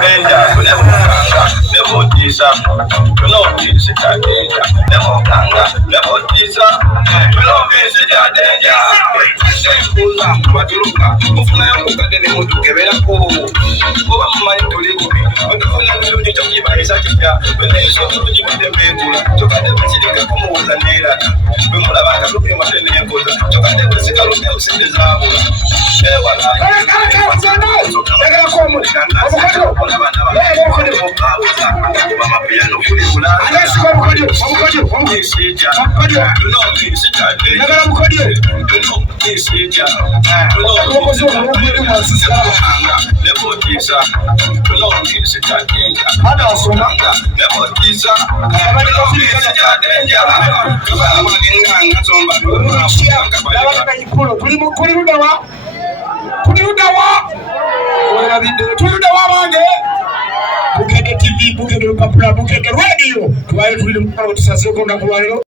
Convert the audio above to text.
danger, never teaser. You know this is a danger. Never ganga, never teaser. You know this is a danger. Sekuza mwaduruka, ufuna yanguka dene mutu kebera ko. Oba mmanyi tuli kubi, odufuna nulungi chokibalisa kipya. Beneso tulungi mutembengula, chokade bachirika kumuuza nera. Bemulaba akalupi matene yenkoza, chokade bwesikalupi usende zabula. Ewala. Tuludawa bange Bukeke TV, Bukeke Lupapula, Bukeke Radio. Tuwaye tulili mkao tusaze konda kuwalelo.